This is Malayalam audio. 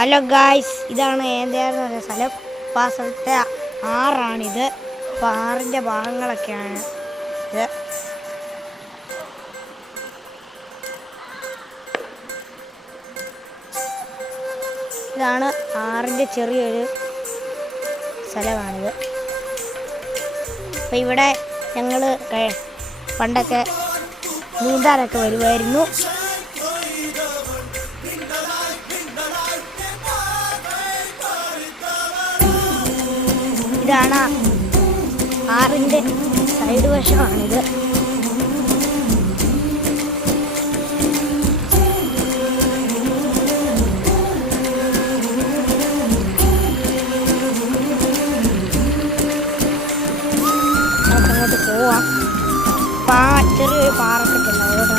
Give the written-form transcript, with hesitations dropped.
ഹലോ ഗായ്സ്, ഇതാണ് ഏന്ത്യാന്ന് പറഞ്ഞ സ്ഥലം. അപ്പോൾ ആ സ്ഥലത്തെ ആറാണിത്. അപ്പോൾ ആറിൻ്റെ ഭാഗങ്ങളൊക്കെയാണ് ഇത്. ഇതാണ് ആറിൻ്റെ ചെറിയൊരു സ്ഥലമാണിത്. അപ്പോൾ ഇവിടെ ഞങ്ങൾ പണ്ടൊക്കെ നീന്താനൊക്കെ വരുമായിരുന്നു. ഇതാണ് ആറിൻ്റെ സൈഡ് വശമാണിത്. നമുക്കങ്ങോട്ട് പോവാം. ചെറിയൊരു പാറക്കെട്ടുണ്ട്, അവിടെ